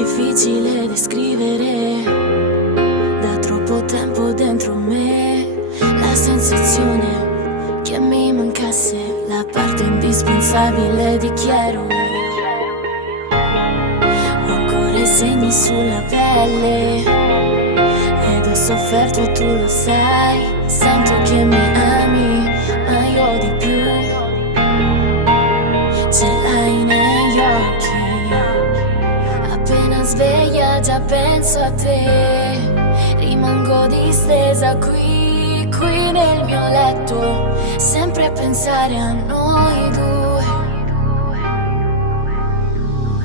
difficile descrivere, da troppo tempo dentro me, la sensazione che mi mancasse la parte indispensabile di chi ero io. Ho ancora i segni sulla pelle ed ho sofferto e tu lo sai. Sento che mi ami, ma io di più. Ce l'hai negli occhi. Appena sveglia già penso a te. Rimango distesa qui, qui nel mio letto, sempre a pensare a noi due.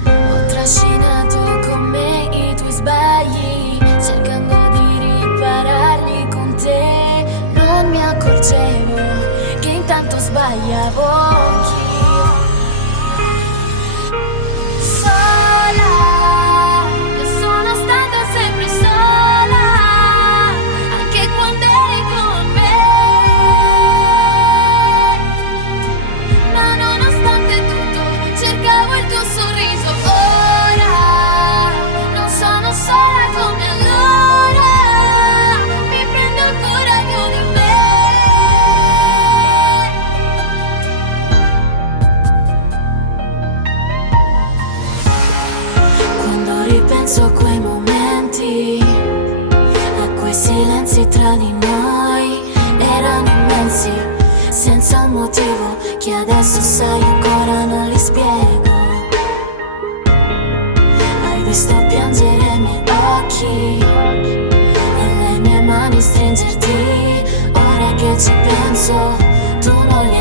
Ho trascinato con me i tuoi sbagli, cercando di ripararli con te. Non mi accorgevo che intanto sbagliavo anch'io. Sola, sono stata sempre sola, anche quando eri con me. Ma nonostante tutto cercavo il tuo sorriso. Ora non sono sola come allora, mi prendo ancora io di me. Quando ripenso a quei momenti, a quei silenzi tra di noi, erano immensi, senza un motivo che adesso sai ancora non li spiego. Hai visto piangere i miei occhi e le mie mani stringerti. Ora che ci penso, tu non li